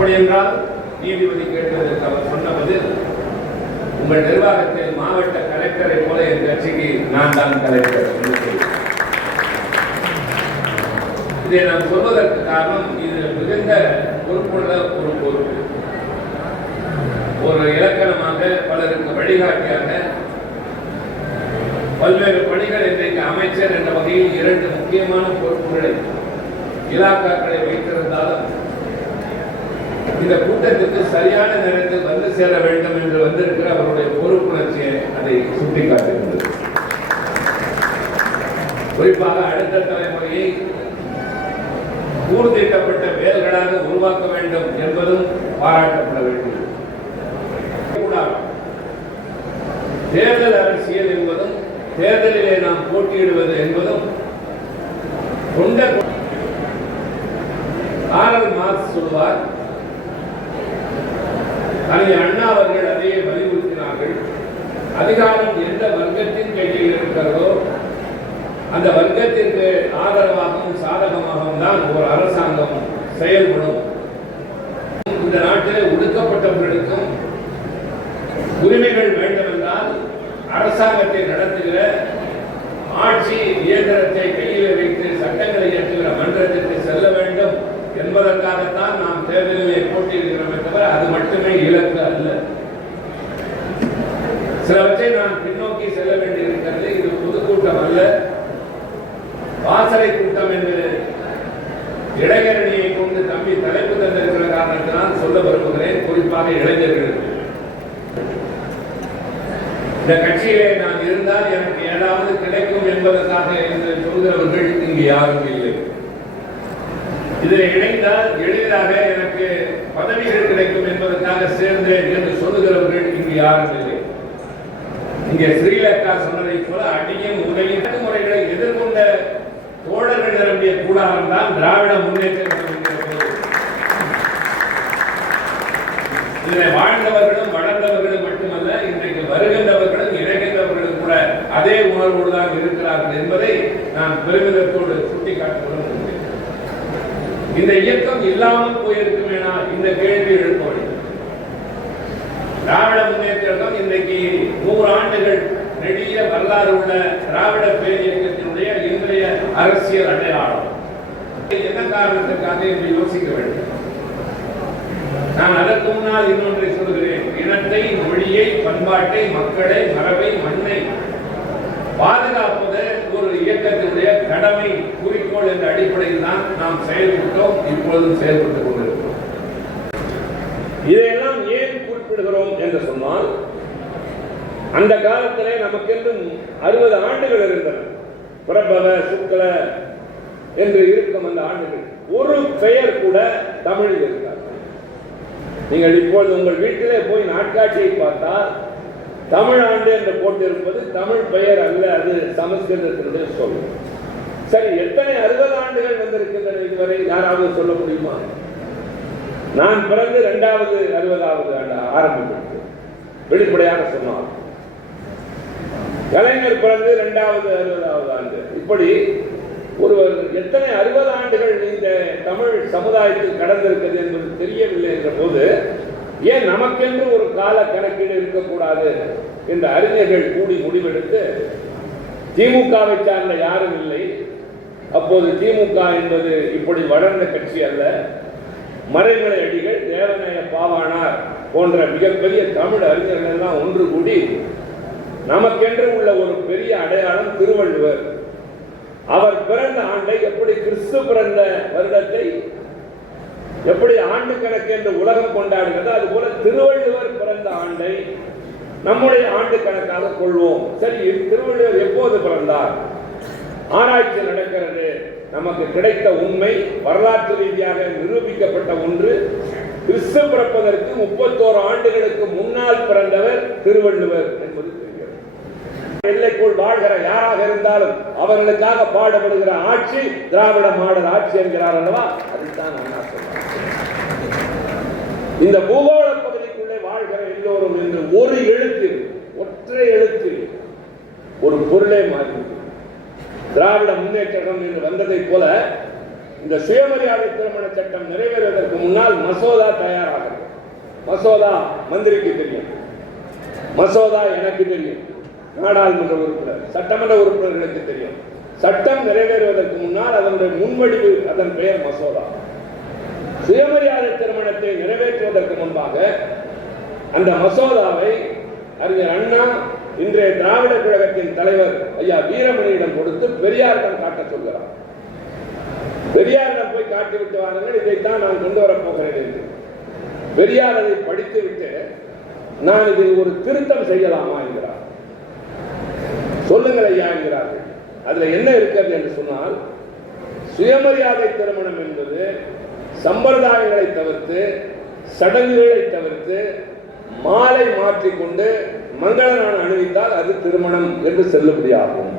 அப்படி என்றால் நீதிபதி கேட்டதற்கு அவர் சொன்ன பதில் உங்கள் நிர்வாகத்தில் மாவட்ட கலெக்டரை போல என் கட்சிக்கு நான் தான் கலெக்டர் இதை நான் சொல்வதற்கு காரணம் இது மிகுந்த பொறுப்புள்ள ஒரு பொறுப்பு. ஒரு இலக்கணமாக பலருக்கு வழிகாட்டியாக பல்வேறு பணிகள் இன்றைக்கு அமைச்சர் என்ற வகையில் இரண்டு முக்கியமான பொறுப்புகளை இலாக்காக்களை வைத்திருந்தாலும் இந்த கூட்டத்திற்கு சரியான நேரத்தில் வந்து சேர வேண்டும் என்று வந்திருக்கிற அவருடைய பொறுப்புணர்ச்சியை அதை சுட்டிக்காட்டுகிறது குறிப்பாக அடுத்த தலைமுறையை கூர்தீட்டப்பட்ட வேல்களாக உருவாக்க வேண்டும் என்பதும் பாராட்டப்பட வேண்டும். தேர்தல் அரசியல் என்பதும் தேர்தலிலே நாம் போட்டியிடுவது என்பதும் கொண்ட காரல் மார்க்ஸ் சொல்வார் அறிஞர் அண்ணா அவர்கள் அதையே வலியுறுத்தினார்கள் அதிகாரம் எந்த வர்க்கத்தின் கையில் இருக்கிறதோ அந்த வர்க்கத்திற்கு ஆதரவாகவும் சாதகமாகவும் தான் ஒரு அரசாங்கம் செயல்படும். இந்த நாட்டிலே ஒடுக்கப்பட்டவர்களுக்கும் உரிமைகள் வேண்டும் என்றால் அரசாங்கத்தை நடத்துகிற ஆட்சி இயந்திரத்தை கையில் வைத்து சட்டங்களை இயற்றுகிற மன்றத்திற்கு செல்ல வேண்டும். என்பதற்காகத்தான் நாம் தேர்தலிலே போட்டியிடுகிறோமே தவிர அது மட்டுமே இலக்கு அல்ல. சிலவற்றை நாம் பின்னோக்கி செல்ல வேண்டியிருக்கிறது. இது பொதுக்கூட்டம் அல்ல. வாசலை கூட்டம் என்று இளைஞரணியை கொண்டு தம்பி தலைப்பு தந்திருக்கிற காரணத்தினால் சொல்ல விரும்புகிறேன். குறிப்பாக இளைஞர்கள். இந்த கட்சியிலே நான் இருந்தால் எனக்கு ஏதாவது கிடைக்கும் என்பதற்காக என்று சொல்கிறவர்கள் இங்கு யாரும் இல்லை. இதில் இணைந்தால் எளிதாக எனக்கு பதவிகள் கிடைக்கும் என்பதற்காக சேர்ந்தேன் என்று சொல்லுகிறவர்கள் இங்கு யாரும் இல்லை. இங்கே ஸ்ரீலங்கா சொன்னதை போல அடியும் உடையும் முறைகளை எதிர்கொண்ட தோழர்கள் நிரம்பிய கூடாரம் தான் திராவிட முன்னேற்றம் இதனை இதில் வாழ்ந்தவர்களும் வளர்ந்தவர்களும் மட்டுமல்ல இன்றைக்கு வருகின்றவர்களும் இணைகின்றவர்களும் கூட அதே உணர்வோடு தான் இருக்கிறார்கள் என்பதை நான் பெருமிதத்தோடு சுட்டிக்காட்ட இந்த இயக்கம் இல்லாமல் போயிருக்குமேனா இந்த கேள்வி எழுப்ப வேண்டும். திராவிட முன்னேற்றம் இன்றைக்கு நூறு ஆண்டுகள் நெடிய வரலாறு உள்ள திராவிட பேர் இயக்கத்தினுடைய இன்றைய அரசியல் அடையாளம். என்ன காரணத்திற்காக என்று யோசிக்க வேண்டும்? நான் அதற்கு முன்னால் இன்னொன்றை சொல்கிறேன் இனத்தை மொழியை பண்பாட்டை மக்களை மரபை மண்ணை பாதுகாப்பது ஒரு இயக்கத்தினுடைய கடமை குறிக்கோள் என்ற அடிப்படையில் தான் நாம் செயல்பட்டோம் இப்பொழுதும் செயல்பட்டுக் கொண்டிருக்கிறோம். இதையெல்லாம் ஏன் குறிப்பிடுகிறோம் என்று சொன்னால் அந்த காலத்திலே நமக்கென்று அறுபது ஆண்டுகள் இருந்தன. பிரபல சுக்கல என்று இருக்கும் அந்த ஆண்டுகள். ஒரு பெயர் கூட தமிழில் இருக்காது. நீங்கள் இப்பொழுது உங்கள் வீட்டிலே போய் நாட்காட்சியை பார்த்தால் தமிழ் ஆண்டு என்று போட்டிருப்பது தமிழ் பெயர் அல்ல அது சமஸ்கிருதத்தினுடைய சொல். சரி எத்தனை அறுபது ஆண்டுகள் வந்திருக்கின்றன இதுவரை? யாராவது சொல்ல முடியுமா? நான் பிறந்து இரண்டாவது அறுபதாவது ஆண்டு ஆரம்பித்தது வெளிப்படையாக சொன்னார் கலைஞர் பிறந்து இரண்டாவது அறுபதாவது ஆண்டு. இப்படி ஒருவர் எத்தனை அறுபது ஆண்டுகள் இந்த தமிழ் சமுதாயத்தில் கடந்திருக்கிறது என்பது தெரியவில்லை என்ற போது ஏன் நமக்கென்று ஒரு கால கணக்கீடு இருக்கக்கூடாது இந்த அறிஞர்கள் கூடி முடிவெடுத்து திமுகவை சார்ந்த யாரும் இல்லை. அப்போது திமுக என்பது இப்படி வளர்ந்த கட்சி அல்ல. மறைமலை அடிகள் தேவநாய பாவானார் போன்ற மிகப்பெரிய தமிழ் அறிஞர்கள் எல்லாம் ஒன்று கூடி நமக்கென்று உள்ள ஒரு பெரிய அடையாளம் திருவள்ளுவர். அவர் பிறந்த ஆண்டை எப்படி கிறிஸ்து பிறந்த வருடத்தை எப்படி ஆண்டு கணக்கு என்று உலகம் கொண்டாடுகிறது அதுபோல திருவள்ளுவர் பிறந்த ஆண்டை நம்முடைய ஆண்டு கணக்காக கொள்வோம். சரி திருவள்ளுவர் எப்போது பிறந்தார்? ஆராய்ச்சி நடக்கிறது நமக்கு கிடைத்த உண்மை வரலாற்று ரீதியாக நிரூபிக்கப்பட்ட ஒன்று. கிறிஸ்து பிறப்பதற்கு முப்பத்தோரு ஆண்டுகளுக்கு முன்னால் பிறந்தவர் திருவள்ளுவர் என்பது தெரிகிறது. எல்லைக்குள் வாழ்கிற யாராக இருந்தாலும் அவர்களுக்காக பாடுபடுகிற ஆட்சி திராவிட மாடல் ஆட்சி என்கிறார் அல்லவா? அதுதான் இந்த பூகோள பகுதிக்குள்ளே வாழ்கிற எல்லோரும் என்று ஒரு எழுத்தில் ஒற்றை எழுத்தில் ஒரு பொருளே மாறி திராவிட முன்னேற்றம் என்று வந்ததைப் போல இந்த சுயமரியாதை திருமண சட்டம் நிறைவேறுவதற்கு முன்னால் மசோதா தயாராகிறது. மசோதா மந்திரிக்கு தெரியும். மசோதா எனக்கு தெரியும். நாடாளுமன்ற உறுப்பினர் சட்டமன்ற உறுப்பினர்களுக்கு தெரியும். சட்டம் நிறைவேறுவதற்கு முன்னால் அதனுடைய முன்வடிவு அதன் பெயர் மசோதா. சுயமரியாதை திருமணத்தை நிறைவேற்றுவதற்கு முன்பாக அந்த மசோதாவை அறிஞர் அண்ணா இன்றைய திராவிட கழகத்தின் தலைவர் ஐயா வீரமணியிடம் கொடுத்து பெரியாரிடம் காட்ட சொல்கிறார். பெரியாரிடம் போய் காட்டிவிட்டு வாருங்கள் இதைத்தான் நான் கொண்டு வரப் போகிறேன் என்று. பெரியார் அதை படித்துவிட்டு நான் இதில் ஒரு திருத்தம் செய்யலாமா என்கிறார். சொல்லுங்கள் ஐயா என்கிறார்கள். அதுல என்ன இருக்கிறது என்று சொன்னால் சுயமரியாதை திருமணம் என்பது சம்பிரதாயங்களை தவிர்த்து சடங்குகளை தவிர்த்து மாலை மாற்றிக்கொண்டு மங்கள நான் அணிவித்தால் அது திருமணம் என்று செல்லுபடியாகும்.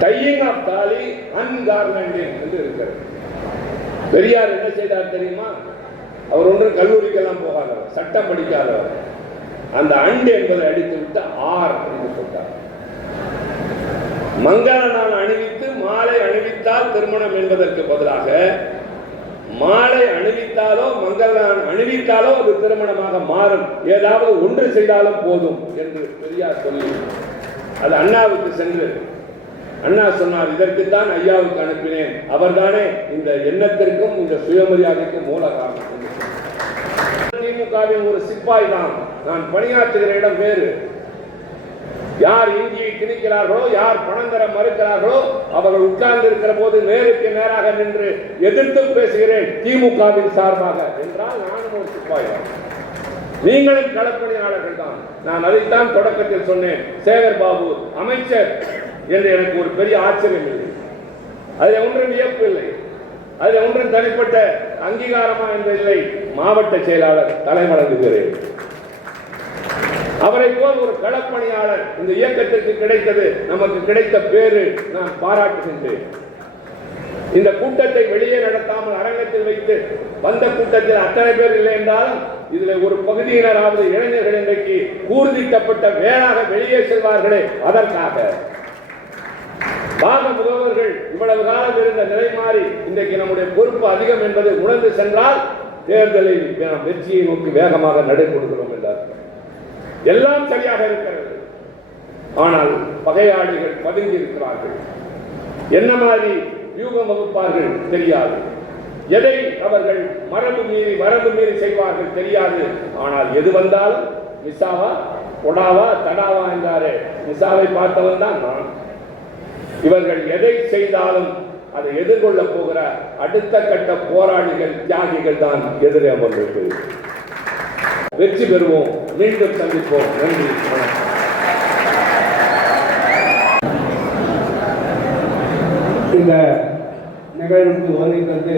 டையிங் ஆஃப் தாலி அன்கார்மெண்டிங் என்று இருக்கிறது. பெரியார் என்ன செய்தார் தெரியுமா? அவர் ஒன்று கல்லூரிக்கெல்லாம் போகாதவர் சட்டம் படிக்காதவர். அந்த அண்டு என்பதை அடித்து விட்டு ஆர் என்று சொல்றார். மங்கள நான் அணிவி மாலை அணிவித்தால் திருமணம் என்பதற்கு பதிலாக மாலை அணிவித்தாலோ மங்கள அணிவித்தாலோ அது திருமணமாக மாறும். ஏதாவது ஒன்று செய்தாலும் போதும் என்று பெரியார் சொல்லி அது அண்ணாவுக்கு சென்று அண்ணா சொன்னார் இதற்குத்தான் ஐயாவுக்கு அனுப்பினேன். அவர்தானே இந்த எண்ணத்திற்கும் இந்த சுயமரியாதைக்கும் மூல காரணம். திமுகவின் ஒரு சிப்பாய் தான். நான் பணியாற்றுகிற இடம் வேறு. யார் இந்தியை திணிக்கிறார்களோ யார் பணம் தர மறுக்கிறார்களோ அவர்கள் உட்கார்ந்து இருக்கிற போது நேருக்கு நேராக நின்று எதிர்த்து பேசுகிறேன் திமுகவின் சார்பாக என்றால் நானும் ஒரு சிப்பாய். நீங்களும் களப்பணியாளர்கள் தான். நான் அதைத்தான் தொடக்கத்தில் சொன்னேன். சேகர் பாபு அமைச்சர் என்று எனக்கு ஒரு பெரிய ஆச்சரியம் இல்லை. அதில் ஒன்றும் வியப்பு இல்லை. அதில் ஒன்றும் தனிப்பட்ட அங்கீகாரமா என்று இல்லை. மாவட்ட செயலாளர் தலைமடங்குகிறேன். அவரை போல் ஒரு களப்பணியாளர் இந்த இயக்கத்திற்கு கிடைத்தது நமக்கு கிடைத்த பேரு நான் பாராட்டுகின்றேன். இந்த கூட்டத்தை வெளியே நடத்தாமல் அரங்கத்தில் வைத்து வந்த கூட்டத்தில் அத்தனை பேர் இல்லை என்றாலும் இதுல ஒரு பகுதியினராவது இளைஞர்கள் இன்றைக்கு கூர்திக்கப்பட்ட வேளாக வெளியே செல்வார்களே அதற்காக. பாக முகவர்கள் இவ்வளவு காலம் இருந்த நிலை மாறி இன்றைக்கு நம்முடைய பொறுப்பு அதிகம் என்பதை உணர்ந்து சென்றால் தேர்தலில் வெற்றியை நோக்கி வேகமாக நடை கொடுக்கிறோம் என்றார். எல்லாம் சரியாக இருக்கிறது. ஆனால் பகையாளிகள் பதுங்கி இருக்கிறார்கள். என்ன மாதிரி வியூகம் வகுப்பார்கள் தெரியாது. எதை அவர்கள் மரபு மீறி மரபு மீறி செய்வார்கள் தெரியாது. ஆனால் எது வந்தாலும் மிசாவா கொடாவா தடாவா என்றாரே. மிசாவை பார்த்தவன் தான் நான். இவர்கள் எதை செய்தாலும் அதை எதிர்கொள்ள போகிற அடுத்த கட்ட போராளிகள் தியாகிகள் தான் எதிரே அமர்ந்திருக்கிறது. வெற்றி பெறுவோம். மீண்டும் சந்திப்போம். நன்றி. வணக்கம். இந்த நிகழ்வுக்கு வருகை தந்து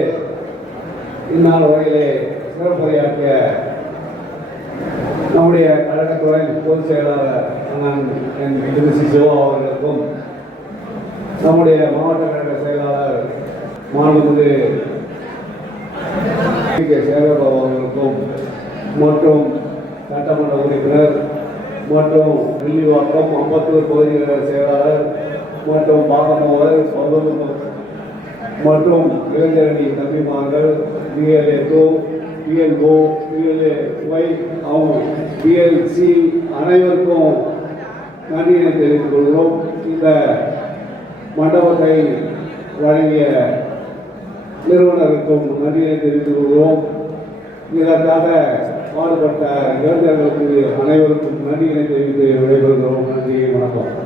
இந்நாள் வரையிலே சிறப்புரையாற்றிய நம்முடைய கழகத்துறை பொதுச் செயலாளர் என் திருச்சி சிவா அவர்களுக்கும் நம்முடைய மாவட்ட கழக செயலாளர் மாண்புமிகு கே. சேகர்பாபு அவர்களுக்கும் மற்றும் சட்டமன்ற உறுப்பினர் மற்றும் வில்லிவாக்கம் அம்பத்தூர் பகுதி செயலாளர் மற்றும் பாகமோகர் பந்தலூர் மற்றும் இளைஞரணி தம்பிமார்கள் BLA two BLO BLA Y அவங்க பிஎல்சி அனைவருக்கும் நன்றியை தெரிவித்துக் கொள்கிறோம். இந்த மண்டபத்தை வழங்கிய நிறுவனருக்கும் நன்றியை தெரிவித்துக் கொள்கிறோம். இதற்காக பாடுபட்ட இளைஞர்களுக்கு அனைவருக்கும் நன்றிகளை தெரிவித்து விடைபெறுகிறோம். நன்றியை வணக்கம்.